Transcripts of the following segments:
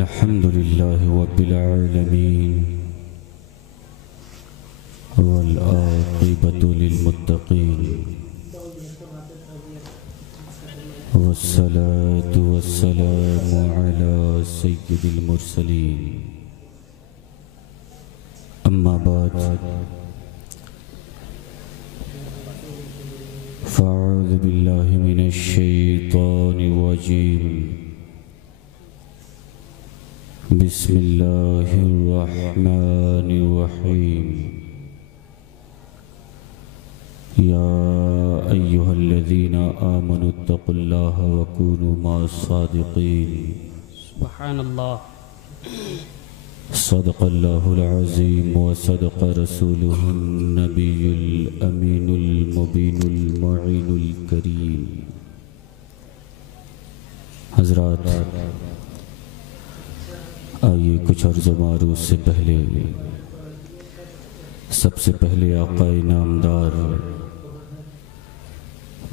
الحمد لله رب العالمين والعاقبة للمتقين والصلاة والسلام على سيد المرسلين أما بعد فأعوذ بالله من الشيطان الرجيم بسم الله الرحمن الرحيم يا أيها الذين آمنوا اتقوا الله وكونوا مع الصادقين سبحان الله صدق الله العظيم وصدق رسوله النبي الأمين المبين المعين الكريم حضرات آئیے کچھ عرض و معروض سے پہلے سب سے پہلے آقا نامدار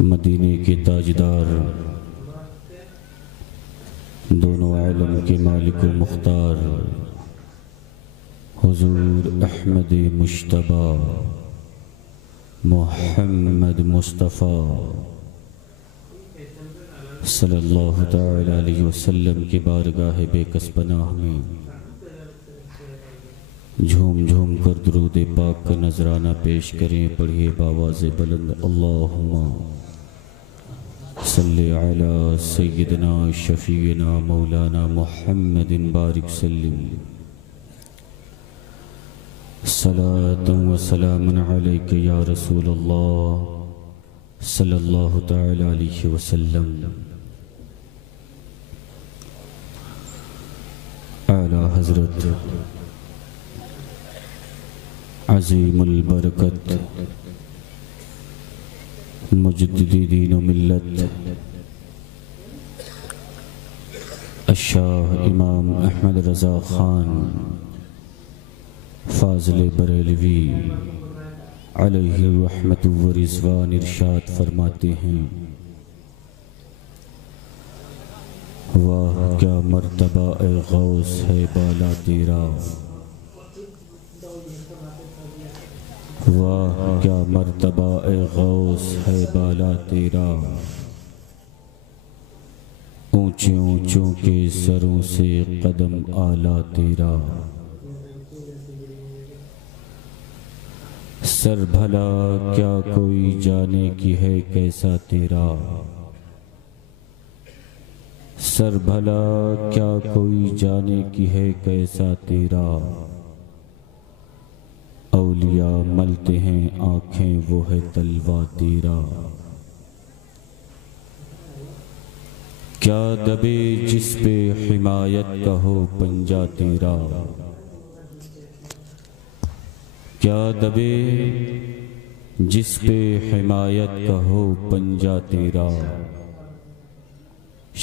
مدینے کے تاجدار دونوں عالم کے مالک و مختار حضور احمد مجتبی محمد مصطفیٰ صلی اللہ تعالی علیہ وسلم کی بارگاہ بے کس پناہ میں جھوم جھوم کر درود پاک کا نذرانہ پیش کریں. پڑھیے بآواز بلند اللہم صلی علی سیدنا شفیعنا مولانا محمد بارک سلم صلاۃ و سلام علیک یا رسول اللہ صلی اللہ تعالی علیہ وسلم. اعلی حضرت عظیم البرکت مجدد دین و ملت الشاہ امام احمد رضا خان فاضل بریلوی علیہ رحمت و رضوان ارشاد فرماتے ہیں واہ کیا مرتبہ اے غوث ہے بالا تیرا، واہ کیا مرتبہ اے غوث ہے بالا تیرا، اونچے اونچوں کے سروں سے قدم اعلیٰ تیرا، سر بھلا کیا کوئی جانے کی ہے کیسا تیرا، سر بھلا کیا کوئی جانے کی ہے کیسا تیرا، اولیاء ملتے ہیں آنکھیں وہ ہے تلوہ تیرا، کیا دبے جس پہ حمایت کا ہو پنجہ تیرا، کیا دبے جس پہ حمایت کا ہو پنجہ تیرا،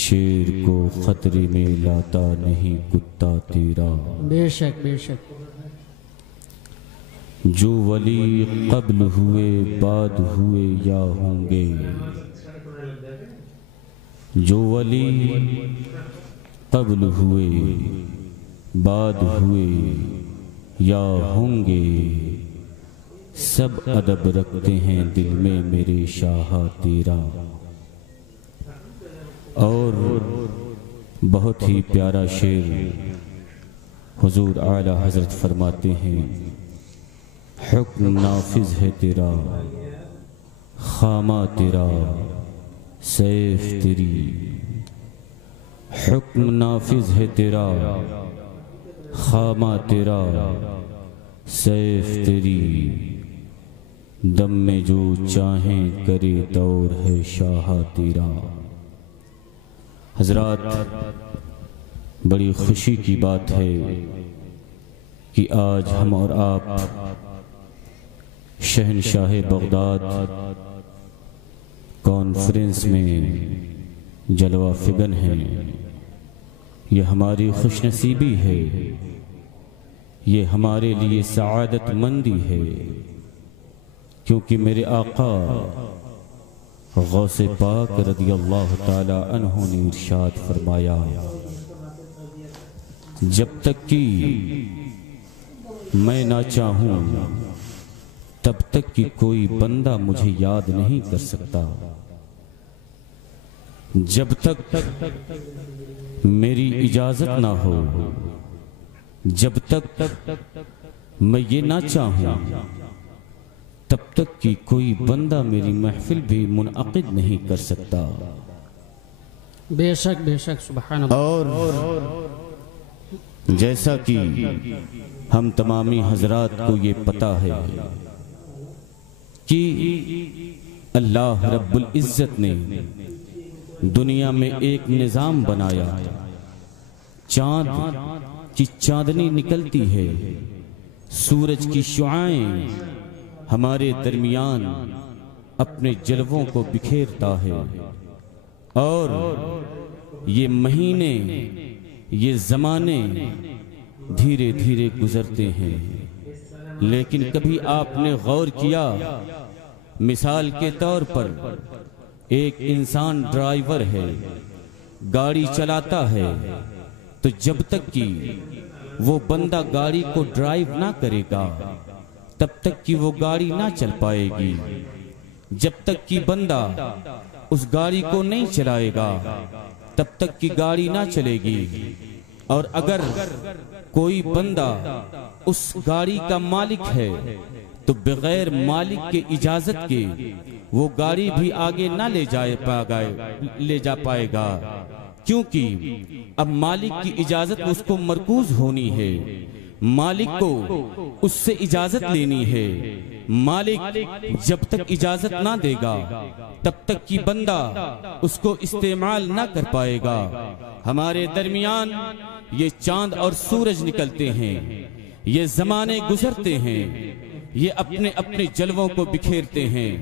شیر کو خطرے میں لاتا نہیں کتا تیرا، بے شک بے شک. جو ولی قبل ہوئے بعد ہوئے یا ہوں گے، جو ولی قبل ہوئے بعد ہوئے یا ہوں گے، سب ادب رکھتے ہیں دل میں میرے شاہ تیرا. اور بہت ہی پیارا شعر حضور اعلیٰ حضرت فرماتے ہیں حکم نافذ ہے تیرا، خامہ تیرا، سیف تیری، حکم نافذ ہے تیرا، خامہ تیرا، سیف تیری، دم میں جو چاہیں کرے دور ہے شاہ تیرا. حضرات بڑی خوشی کی بات ہے کہ آج ہم اور آپ شہنشاہ بغداد کانفرنس میں جلوہ فگن ہیں. یہ ہماری خوش نصیبی ہے، یہ ہمارے لیے سعادت مندی ہے، کیونکہ میرے آقا غوث پاک رضی اللہ تعالی عنہ نے ارشاد فرمایا جب تک کہ میں نہ چاہوں تب تک کہ کوئی بندہ مجھے یاد نہیں کر سکتا. جب تک میری اجازت نہ ہو، جب تک میں یہ نہ چاہوں، تب تک کہ کوئی بندہ میری محفل بھی منعقد نہیں کر سکتا. بے شک سبحان اللہ. اور جیسا کہ ہم تمامی حضرات کو یہ پتہ ہے کہ اللہ رب العزت نے دنیا میں ایک نظام بنایا. چاند کی چاندنی نکلتی ہے، سورج کی شعاعیں ہمارے درمیان اپنے جلووں کو بکھیرتا ہے، اور یہ مہینے، یہ زمانے دھیرے دھیرے گزرتے ہیں. لیکن کبھی آپ نے غور کیا، مثال کے طور پر ایک انسان ڈرائیور ہے، گاڑی چلاتا ہے، تو جب تک کہ وہ بندہ گاڑی کو ڈرائیو نہ کرے گا تب تک کہ وہ گاڑی نہ چل پائے گی. جب تک کہ بندہ اس گاڑی کو نہیں چلائے گا تب تک کہ گاڑی نہ چلے گی. اور اگر کوئی بندہ اس گاڑی کا مالک ہے تو بغیر مالک کے اجازت کے وہ گاڑی بھی آگے نہ لے جا پائے گا، کیونکہ اب مالک کی اجازت اس کو مرکوز ہونی ہے، مالک کو اس سے اجازت لینی ہے. مالک جب تک اجازت نہ دے گا تب تک کہ بندہ اس کو استعمال نہ کر پائے گا. ہمارے درمیان یہ چاند اور سورج نکلتے ہیں، یہ زمانے گزرتے ہیں، یہ اپنے اپنے جلووں کو بکھیرتے ہیں.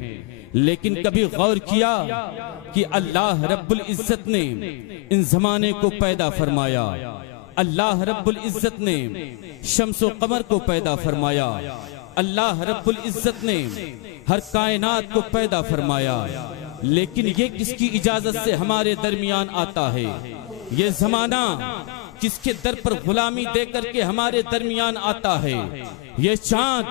لیکن کبھی غور کیا کہ اللہ رب العزت نے ان زمانے کو پیدا فرمایا، اللہ رب العزت نے شمس و قمر کو پیدا فرمایا، اللہ رب العزت نے ہر کائنات کو پیدا فرمایا. لیکن یہ کس کی اجازت سے ہمارے درمیان آتا ہے؟ یہ زمانہ کس کے در پر غلامی دے کر کے ہمارے درمیان آتا ہے؟ یہ چاند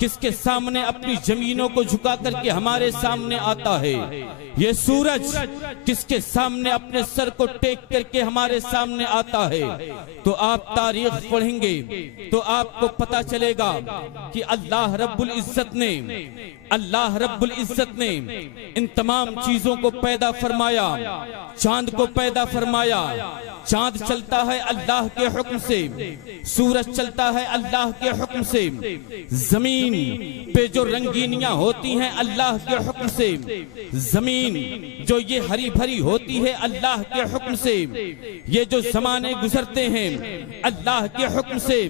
کس کے سامنے اپنی زمینوں کو جھکا کر کے ہمارے سامنے آتا ہے؟ یہ سورج کس کے سامنے اپنے سر کو ٹیک کر کے ہمارے سامنے آتا ہے؟ تو آپ تاریخ پڑھیں گے تو آپ کو پتہ چلے گا کہ اللہ رب العزت نے ان تمام چیزوں کو پیدا فرمایا. چاند کو پیدا فرمایا، چاند چلتا ہے اللہ کے حکم سے، سورج چلتا ہے اللہ کے حکم سے، زمین پہ جو رنگینیاں ہوتی ہیں اللہ کے حکم سے، زمین جو یہ ہری بھری ہوتی ہے اللہ کے حکم سے، یہ جو زمانے گزرتے ہیں اللہ کے حکم سے.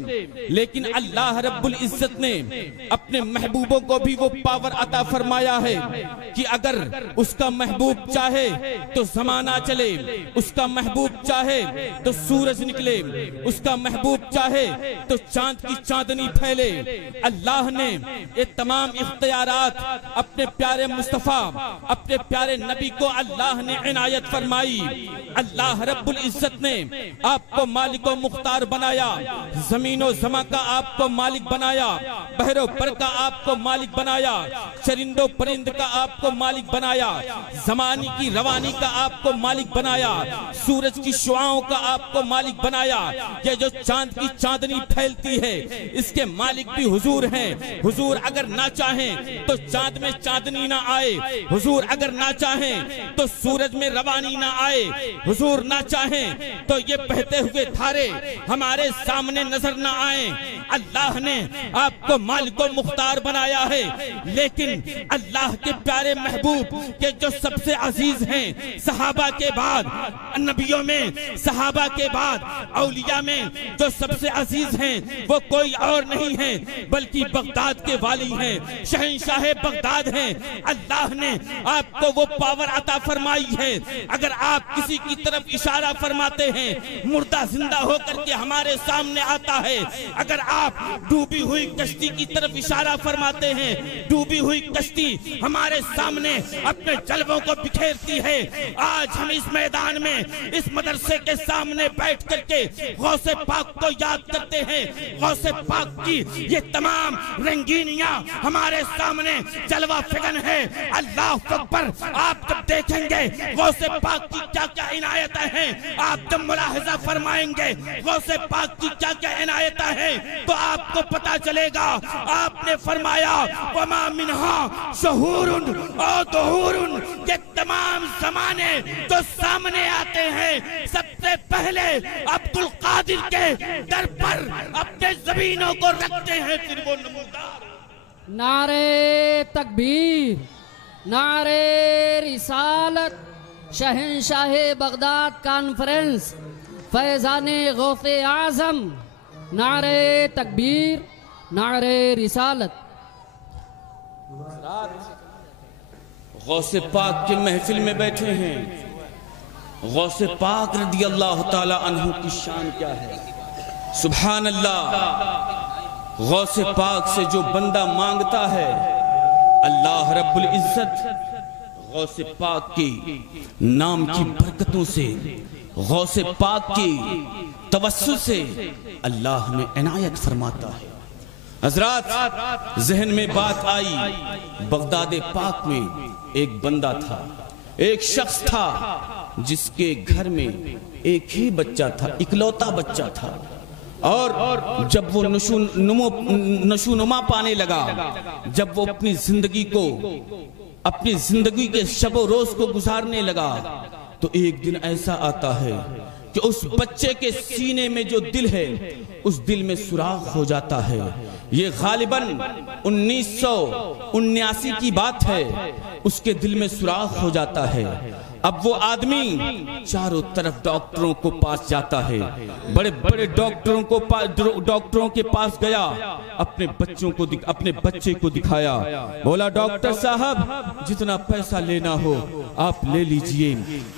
لیکن اللہ رب العزت نے اپنے محبوبوں کو بھی وہ پاور عطا فرمایا ہے کہ اگر اس کا محبوب چاہے تو زمانہ چلے، اس کا محبوب چاہے تو سورج نکلے، اس کا محبوب چاہے تو چاند کی چاندنی پھیلے. اللہ نے یہ تمام اختیارات اپنے پیارے مصطفیٰ، اپنے پیارے نبی کو اللہ نے عنایت فرمائی. اللہ رب العزت نے آپ کو مالک و مختار بنایا، زمین و زمان کا آپ کو مالک بنایا، بحر و بر کا آپ کو مالک بنایا، چرند و پرند کا آپ کو مالک بنایا، زمانے کی روانی کا آپ کو مالک بنایا، سورج کی شعاعوں کا آپ کو مالک بنایا. یہ جو چاند کی چاندنی پھیلتی ہے اس کے مالک بھی حضور ہیں. حضور اگر نہ چاہیں تو چاند میں چاندنی نہ آئے، حضور اگر نہ چاہیں تو سورج میں روانی نہ آئے، حضور نہ چاہیں تو یہ بہتے ہوئے دھارے ہمارے سامنے نظر نہ آئیں. اللہ نے آپ کو مالک و مختار بنایا ہے. لیکن اللہ کے پیارے محبوب کے جو سب سے عزیز ہیں، صحابہ کے بعد نبیوں میں، صحابہ کے بعد اولیاء میں جو سب سے عزیز ہیں وہ کوئی اور نہیں ہیں بلکہ بغداد کے والی ہیں، شہنشاہ بغداد ہیں. اللہ نے آپ کو وہ پاور عطا فرمائی ہے. اگر آپ کسی کی طرف اشارہ فرماتے ہیں مردہ زندہ ہو کر کے ہمارے سامنے آتا ہے. اگر آپ ڈوبی ہوئی کشتی کی طرف اشارہ فرماتے ہیں ڈوبی ہوئی کشتی ہمارے سامنے اپنے جلووں کو بکھیرتی ہے. آج ہم اس میدان میں اس مدرسے کے کے سامنے بیٹھ کر کے غوث پاک کو یاد کرتے ہیں، غوث پاک کی یہ تمام رنگینیاں ہمارے سامنے جلوہ فگن ہے۔ اللہ اکبر، آپ جب دیکھیں گے غوث پاک کی کیا کیا عنایتیں ہیں، آپ جب ملاحظہ فرمائیں گے غوث پاک کی کیا کیا عنایتیں ہیں تو آپ کو پتا چلے گا۔ آپ نے فرمایا وَمَا مِنْهَا شُهُورٌ اور دُهُورٌ، یہ تمام زمانے جو سامنے آتے ہیں سب سے پہلے عبدالقادر کے در پر اپنے زمینوں کو رکھتے ہیں، پھر وہ نمودار۔ نعرے تکبیر، نعرے رسالت، شہنشاہ بغداد کانفرنس، فیضان غوث اعظم، نعرے تکبیر، نعرے رسالت۔ غوث پاک کے محفل میں بیٹھے ہیں، غوث پاک رضی اللہ تعالی عنہ کی شان کیا ہے، سبحان اللہ۔ غوث پاک سے جو بندہ مانگتا ہے اللہ رب العزت غوث پاک کی نام کی برکتوں سے، غوث پاک کی توسل سے اللہ میں عنایت فرماتا ہے۔ حضرات ذہن میں بات آئی، بغداد پاک میں ایک بندہ تھا، ایک شخص تھا جس کے گھر میں ایک ہی بچہ تھا، اکلوتا بچہ تھا، اور جب وہ نشو نما پانے لگا، جب وہ اپنی زندگی کے شب و روز کو گزارنے لگا تو ایک دن ایسا آتا ہے کہ اس بچے کے سینے میں جو دل ہے اس دل میں سوراخ ہو جاتا ہے۔ یہ غالباً 1979 کی بات ہے، اس کے دل میں سوراخ ہو جاتا ہے۔ اب وہ آدمی چاروں طرف ڈاکٹروں کو پاس جاتا ہے، بڑے بڑے ڈاکٹروں کے پاس گیا، اپنے بچے کو دکھایا، بولا ڈاکٹر صاحب جتنا پیسہ لینا ہو آپ لے لیجئے،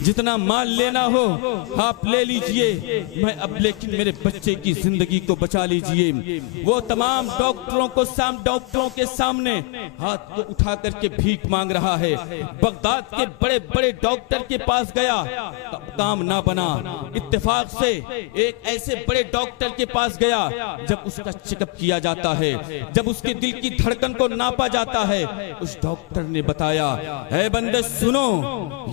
جتنا مال لینا ہو آپ لے لیجئے، میں اب لیکن میرے بچے کی زندگی کو بچا لیجئے۔ وہ تمام ڈاکٹروں کے سامنے ہاتھ کو اٹھا کر کے بھیک مانگ رہا ہے۔ بغداد کے بڑے بڑے ڈاکٹر کے پاس گیا، کام نہ بنا، اتفاق سے ایک ایسے بڑے ڈاکٹر کے پاس گیا، جب اس کا چیک اپ کیا جاتا ہے، جب اس کے دل کی دھڑکن کو ناپا جاتا ہے، اس ڈاکٹر نے بتایا اے بندے سنو،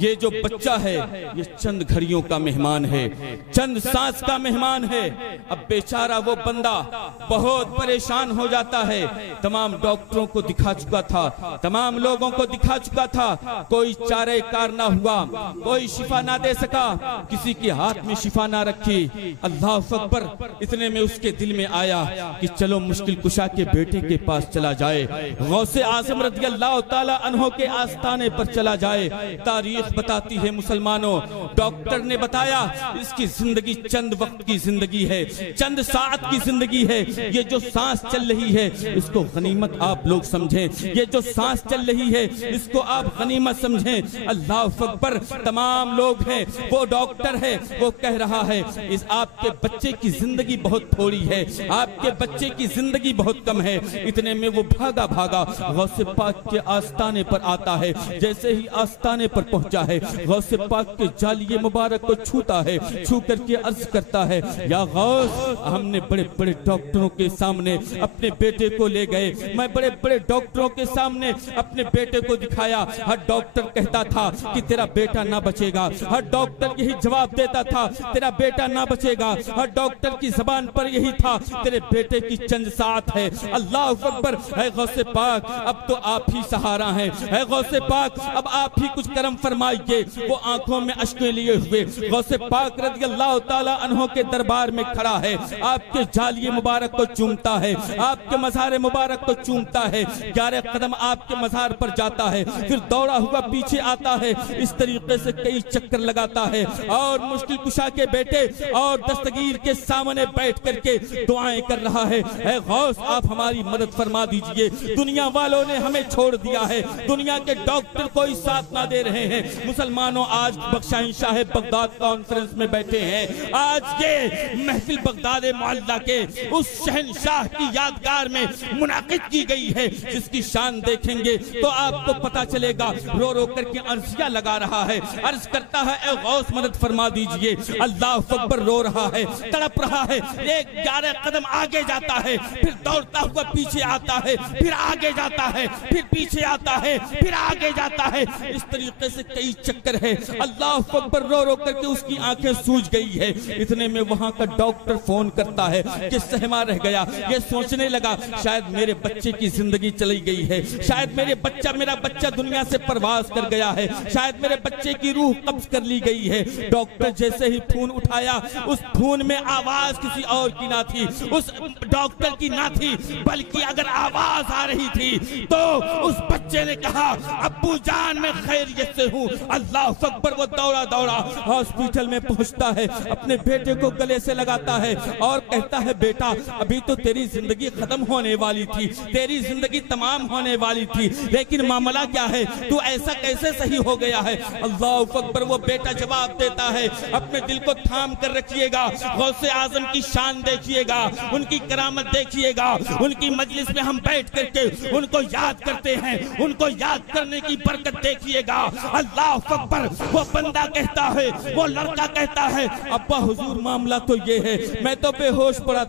یہ جو بچہ ہے یہ چند گھڑیوں کا مہمان ہے، چند سانس کا مہمان ہے۔ اب بیچارہ وہ بندہ بہت پریشان ہو جاتا ہے، تمام ڈاکٹروں کو دکھا چکا تھا، تمام لوگوں کو دکھا چکا تھا، کوئی چارہ کار نہ ہوا، کوئی شفا نہ دے سکا، کسی کے ہاتھ میں شفا نہ رکھی۔ اللہ اکبر، اتنے میں اس کے دل میں آیا کہ چلو مشکل کشا کے بیٹے کے پاس چلا جائے، غوث اعظم رضی اللہ تعالی عنہ کے آستانے پر چلا جائے۔ تاریخ بتاتی ہے مسلمانوں، ڈاکٹر نے بتایا اس کی زندگی چند وقت کی زندگی ہے، چند ساعت کی زندگی ہے، یہ جو سانس چل رہی ہے اس کو غنیمت آپ لوگ سمجھیں، یہ جو سانس چل رہی ہے اس کو آپ غنیمت سمجھیں۔ اللہ اکبر، تمام لوگ ہیں، وہ ڈاکٹر ہے، وہ کہہ رہا ہے اس آپ کے بچے کی زندگی بہت تھوڑی ہے، آپ کے بچے کی زندگی بہت کم ہے۔ اتنے میں وہ بھاگا غوث پاک کے آستانے پر آتا ہے، جیسے ہی آستانے پر پہنچا ہے غوث پاک کے جالیے مبارک کو چھوتا ہے، چھو کر کے عرض کرتا ہے یا غوث، ہم نے بڑے بڑے ڈاکٹروں کے سامنے اپنے بیٹے کو لے گئے، میں بڑے بڑے ڈاکٹروں کے سامنے اپنے بیٹے کو دکھایا، ہر ڈاکٹر کہتا تھا کہ تیرا بیٹا نہ بچے گا، ہر ڈاکٹر یہی جواب دیتا تھا تیرا بیٹا نہ بچے گا، ہر ڈاکٹر کی زبان پر یہی تھا تیرے بیٹے کی چند ساعت ہے۔ اللہ اکبر، اے غوث پاک اب تو آپ ہی سہارا ہیں، اے غوث پاک اب آپ ہی کچھ کرم فرمائیے۔ وہ آنکھوں میں اشکیں لیے ہوئے غوث پاک رضی اللہ تعالی عنہ کے دربار میں کھڑا ہے، آپ کے جالیے مبارک کو چومتا ہے، آپ کے مزار مبارک کو چومتا ہے، 11 قدم آپ کے مزار پر جاتا ہے، پھر دوڑا ہوا پیچھے آتا ہے، اس طریقے سے کئی چکر لگاتا ہے اور مشکل کشا کے بیٹے اور دستگیر کے سامنے بیٹھ کر کے دعائیں کر رہا ہے، اے غوث آپ ہماری مدد فرما دیجئے، دنیا والوں نے ہمیں چھوڑ دیا ہے، دنیا کے ڈاکٹر کوئی ساتھ نہ دے رہے ہیں۔ مسلمانوں آج شہنشاہ بغداد کانفرنس میں بیٹھے ہیں، آج یہ محفل بغداد معلیٰ کے اس شہنشاہ کی یادگار میں منعقد کی گئی ہے، جس کی شان دیکھیں گے تو آپ کو پتا چلے گا، رو رو کر کے عرضیہ لگا رہا ہے، عرض کرتا ہے اے غوث مدد فرما دیجئے۔ اللہ اکبر رو رہا ہے، تڑپ رہا ہے، 11 قدم آگے جاتا ہے، پھر دوڑتا ہوا پیچھے آتا ہے، پھر آگے جاتا ہے، پھر پیچھے آتا ہے، پھر آگے جاتا ہے۔ اس طریقے سے کئی چکر ہے۔ اللہ اکبر رو رو کر کے اس کی آنکھیں سوج گئی ہے۔ اتنے میں وہاں کا ڈاکٹر فون کرتا ہے کہ سہما رہ گیا۔ یہ سوچنے لگا شاید میرے بچے کی زندگی چلی گئی ہے، شاید میرا بچہ دنیا سے پرواز کر گیا ہے، شاید میرے بچے کی روح قبض کر لی گئی ہے۔ ڈاکٹر جیسے ہی فون اٹھایا، اس فون میں آواز کسی اور کی نہ تھی، اس ڈاکٹر کی نہ تھی، بلکہ اگر آواز آ رہی تھی تو اس بچے نے کہا ابو جان میں خیریت سے ہوں۔ اللہ اکبر، وہ دوڑا دوڑا ہاسپٹل میں پہنچتا ہے، اپنے بیٹے کو گلے سے لگاتا ہے اور کہتا ہے بیٹا ابھی تو تیری زندگی ختم ہونے والی تھی، تیری زندگی تمام ہونے والی تھی، لیکن معاملہ کیا ہے، تو ایسا کیسے صحیح ہو گیا ہے؟ اللہ اکبر، وہ بیٹا جواب دیتا ہے اپنے دل کو تھام کر رکھیے گا، غوث اعظم کی شان دیکھیے گا، ان کی کرامت دیکھیے گا، ان کی مجلس میں ہم بیٹھ کر کے ان کو یاد کرتے ہیں، ان کو یاد کرنے کی برکت دیکھیے گا۔ اللہ اکبر، وہ بندہ کہتا ہے، وہ لڑکا کہتا ہے ابا حضور معاملہ تو یہ ہے، میں تو بے ہوش پڑا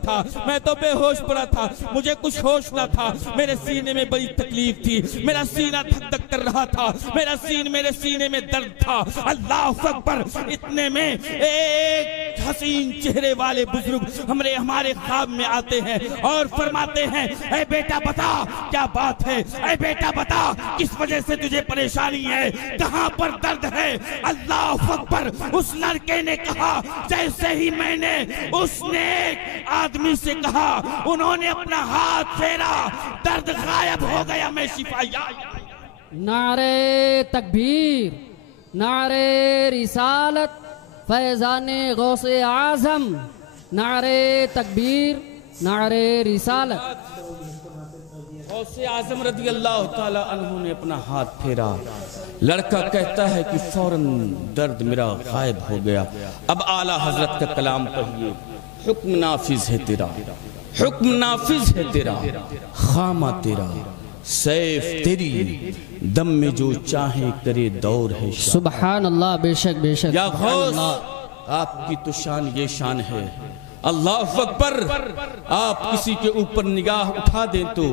تھا، مجھے کچھ ہوش نہ تھا، میرے سینے میں بڑی تکلیف تھی، میرا سینہ دھک دھک کر رہا تھا، میرے سینے میں درد تھا۔ اللہ اکبر، اتنے میں ایک حسین چہرے والے بزرگ ہمارے خواب میں آتے ہیں اور فرماتے ہیں اے بیٹا بتا کیا بات ہے، اے بیٹا بتا کس وجہ سے تجھے پریشانی ہے، کہاں پر درد ہے؟ اللہ اکبر، اس لڑکے نے کہا جیسے ہی میں نے اس نیک آدمی سے کہا، انہوں نے اپنا ہاتھ پھیرا، درد غائب ہو گیا، میں شفا یا۔ نعرے تکبیر، نعرے رسالت، فیضان غوث اعظم، نعرے تکبیر، نعرے رسالت۔ غوث اعظم رضی اللہ تعالی عنہ نے اپنا ہاتھ پھیرا، لڑکا کہتا ہے کہ فوراً درد میرا غائب ہو گیا۔ اب اعلیٰ حضرت کا کلام پڑھیے، حکم نافذ ہے تیرا، حکم نافذ ہے تیرا، خامہ تیرا، سیف تیری، دم میں جو چاہے کرے دور ہے شان۔ سبحان اللہ، بے شک بے شک۔ یا غوث، آپ کی تو شان یہ شان ہے، اللہ اکبر، آپ کسی کے اوپر نگاہ اٹھا دیں تو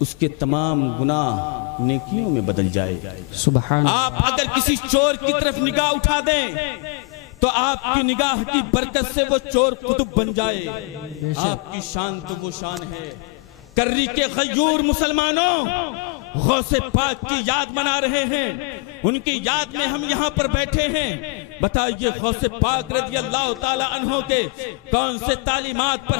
اس کے تمام گناہ نیکیوں میں بدل جائے۔ سبحان اللہ، آپ اگر کسی چور کی طرف نگاہ اٹھا دیں تو آپ کی نگاہ کی برکت سے وہ چور قطب بن جائے۔ آپ کی شان تو وہ شان ہے۔ کرری کے غیور مسلمانوں، غوث پاک کی یاد منا رہے ہیں، ان کی یاد میں ہم یہاں پر بیٹھے ہیں۔ بتائیے غوث پاک رضی اللہ تعالی عنہ کے کون سے تعلیمات پر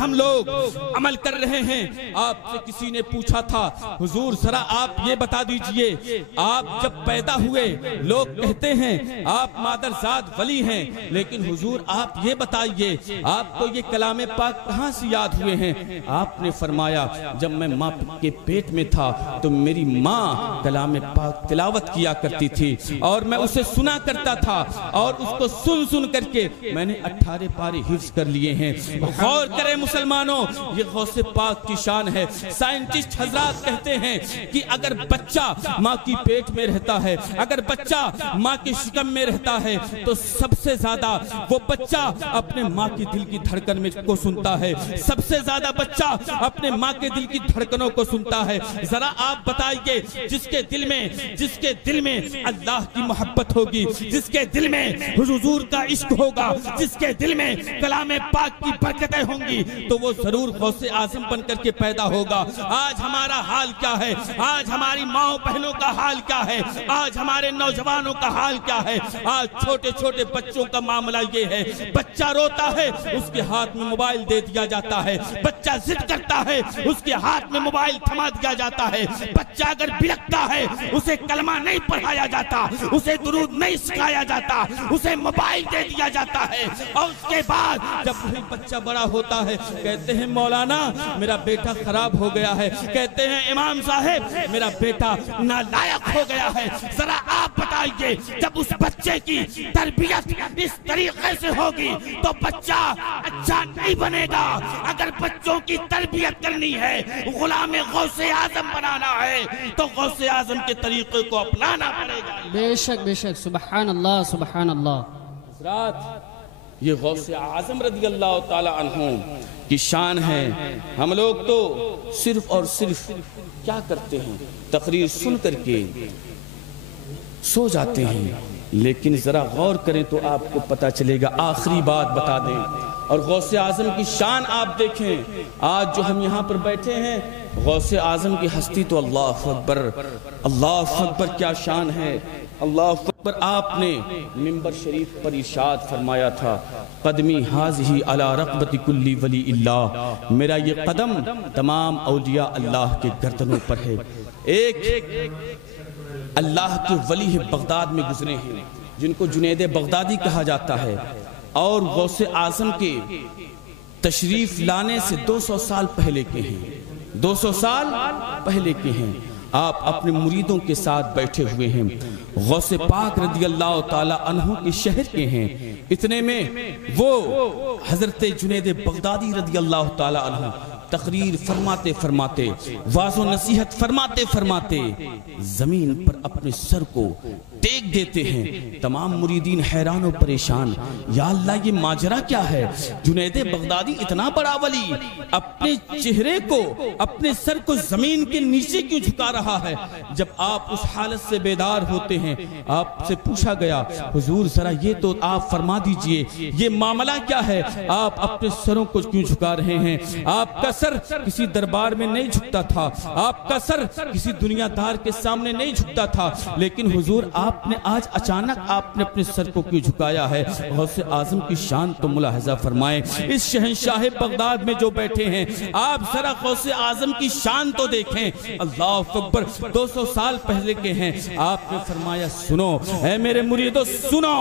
ہم لوگ عمل کر رہے ہیں؟ آپ سے کسی نے پوچھا تھا حضور ذرا آپ یہ بتا دیجئے، آپ جب پیدا ہوئے لوگ کہتے ہیں آپ مادرزاد ولی ہیں، لیکن حضور آپ یہ بتائیے آپ کو یہ کلام پاک کہاں سے یاد ہوئے ہیں؟ آپ نے فرمایا جب میں ماں کے پیٹ میں تھا تو میری ماں کلام پاک تلاوت کیا کرتی تھی اور میں اسے سنا کرتا تھا، اور اس کو سن سن کر کے میں نے 18 پارے حفظ کر لیے ہیں۔ غور کریں مسلمانوں، یہ غوث پاک کی شان ہے۔ سائنٹسٹ حضرات کہتے ہیں کہ اگر بچہ ماں کی پیٹ میں رہتا ہے، اگر بچہ ماں کے شکم میں رہتا ہے تو سب سے زیادہ وہ بچہ اپنے ماں کی دل کی دھڑکن میں کو سنتا ہے، سب سے زیادہ بچہ اپنے ماں کے دل کی دھڑکنوں کو سنتا ہے۔ ذرا آپ بتائیے جس کے دل میں اللہ کی محبت ہوگی، جس کے دل میں حضور کا عشق ہوگا، جس کے دل میں کلام پاک کی برکتیں ہوں گی تو وہ ضرور غوث اعظم بن کر کے پیدا ہوگا۔ آج ہمارا حال کیا ہے؟ آج ہماری ماں بہنوں کا حال کیا ہے؟ آج ہمارے نوجوانوں کا حال کیا ہے؟ آج چھوٹے چھوٹے بچوں کا معاملہ یہ ہے، بچہ روتا ہے اس کے ہاتھ میں موبائل دے دیا جاتا ہے، بچہ ضد کرتا ہے اس کے ہاتھ میں موبائل تھما دیا جاتا ہے، بچہ اگر بلکتا ہے اسے کلمہ نہیں پڑھایا جاتا، اسے درود نہیں سکھایا جاتا، اسے موبائل دے دیا جاتا ہے، اور اس کے بعد جب وہی بچہ بڑا ہوتا ہے کہتے ہیں مولانا میرا بیٹا خراب ہو گیا ہے، کہتے ہیں امام صاحب میرا بیٹا نالائق ہو گیا ہے۔ ذرا آپ بتائیے جب اس بچے کی تربیت اس طریقے سے ہوگی تو بچہ اچھا نہیں بنے گا۔ اگر بچوں کی تربیت کرنی ہے، غلام غوث اعظم بنانا ہے تو غوث اعظم کے طریقے کو اپنانا آنا پڑے گا۔ بے شک سبحان اللہ سبحان اللہ۔ حضرات یہ غوث اعظم رضی اللہ تعالی عنہ کی شان ہے۔ ہم لوگ تو صرف اور صرف کیا کرتے ہیں، تقریر سن کر کے سو جاتے ہیں، لیکن ذرا غور کریں تو آپ کو پتہ چلے گا۔ آخری بات بتا دیں، اور غوث اعظم کی شان آپ دیکھیں۔ آج جو ہم یہاں پر بیٹھے ہیں، غوث اعظم کی ہستی تو اللہ اکبر، اللہ اکبر کیا شان ہے، اللہ اکبر۔ آپ نے منبر شریف پر ارشاد فرمایا تھا، قدمی حاضی علی رقبت کل ولی اللہ، میرا یہ قدم تمام اولیاء اللہ کے گردنوں پر ہے۔ ایک اللہ کے ولی بغداد میں گزرے ہیں جن کو جنید بغدادی کہا جاتا ہے، اور غوث اعظم کے تشریف لانے سے 200 سال پہلے کے ہیں، 200 سال پہلے کے ہیں۔ آپ اپنے مریدوں کے ساتھ بیٹھے ہوئے ہیں، غوث پاک رضی اللہ تعالی عنہ کے شہر کے ہیں۔ اتنے میں وہ حضرت جنید بغدادی رضی اللہ تعالی عنہ تقریر فرماتے فرماتے، واعظ و نصیحت فرماتے فرماتے زمین پر اپنے سر کو ٹیک دیتے ہیں۔ تمام مریدین حیران و پریشان، یا اللہ یہ ماجرا کیا ہے؟ جنید بغدادی اتنا بڑا ولی اپنے چہرے کو، اپنے سر کو زمین کے نیچے کیوں جھکا رہا ہے؟ جب آپ اس حالت سے بیدار ہوتے ہیں، آپ سے پوچھا گیا، حضور ذرا یہ تو آپ فرما دیجئے یہ معاملہ کیا ہے؟ آپ اپنے سروں کو کیوں جھکا رہے ہیں؟ آپ کا سر کسی دربار میں نہیں جھکتا تھا، آپ کا سر کسی دنیا دار کے سامنے نہیں جھکتا تھا، لیکن حضور آپ نے آج اچانک آپ نے اپنے سر کو کیوں جھکایا ہے؟ غوث اعظم کی شان تو ملاحظہ فرمائیں۔ اس شہنشاہ بغداد میں جو بیٹھے ہیں، آپ ذرا غوث اعظم کی شان تو دیکھیں، اللہ اکبر، 200 سال پہلے کے ہیں۔ آپ نے فرمایا سنو اے میرے مریدو سنو،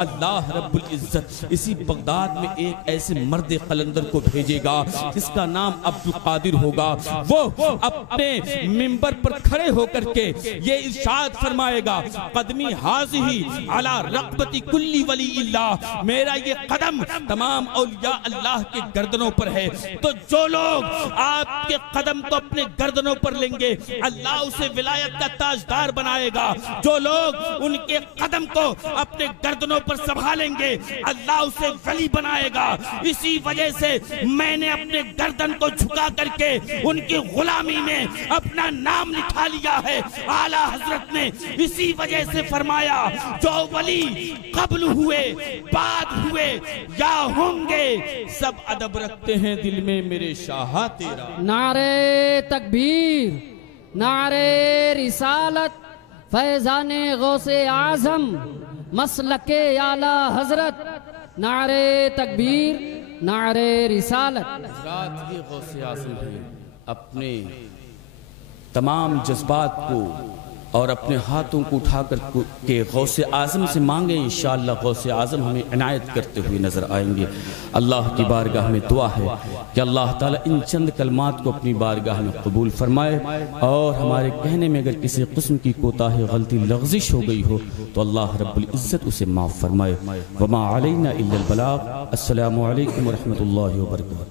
اللہ رب العزت اسی بغداد میں ایک ایسے مرد قلندر کو بھیجے گا جس کا نام عبد القادر ہوگا۔ وہ اپنے منبر پر کھڑے ہو کر کے یہ ارشاد فرمائے گا، قدمی حاضی علی رقبت کل ولی اللہ، میرا یہ قدم تمام اولیاء اللہ کے گردنوں پر ہے۔ تو جو لوگ آپ کے قدم کو اپنے گردنوں پر لیں گے، اللہ اسے ولایت کا تاجدار بنائے گا۔ جو لوگ ان کے قدم کو اپنے گردنوں پر سنبھالیں گے، اللہ اسے ولی بنائے گا۔ اسی وجہ سے میں نے اپنے گردن کو جھکا کر کے ان کی غلامی میں اپنا نام لکھا لیا ہے۔ اعلیٰ حضرت نے اسی وجہ سے فرمایا، جو ولی قبل ہوئے بعد ہوئے یا ہوں گے، سب ادب رکھتے ہیں دل میں میرے شاہ تیرا۔ نعرے تکبیر، نعرے رسالت، فیضان غوث اعظم، مسلک اعلیٰ حضرت، نعرے تکبیر، نعرے رسالت۔ حضرات یہ غوث اعظم ہیں، اپنے تمام جذبات کو اور اپنے ہاتھوں کو اٹھا کر کے غوث اعظم سے مانگیں، انشاءاللہ غوث اعظم ہمیں عنایت کرتے ہوئے نظر آئیں گے۔ اللہ کی بارگاہ میں دعا ہے کہ اللہ تعالیٰ ان چند کلمات کو اپنی بارگاہ میں قبول فرمائے، اور ہمارے کہنے میں اگر کسی قسم کی کوتاہی، غلطی، لغزش ہو گئی ہو تو اللہ رب العزت اسے معاف فرمائے۔ وما علینا الا البلاغ۔ السلام علیکم ورحمۃ اللہ وبرکاتہ۔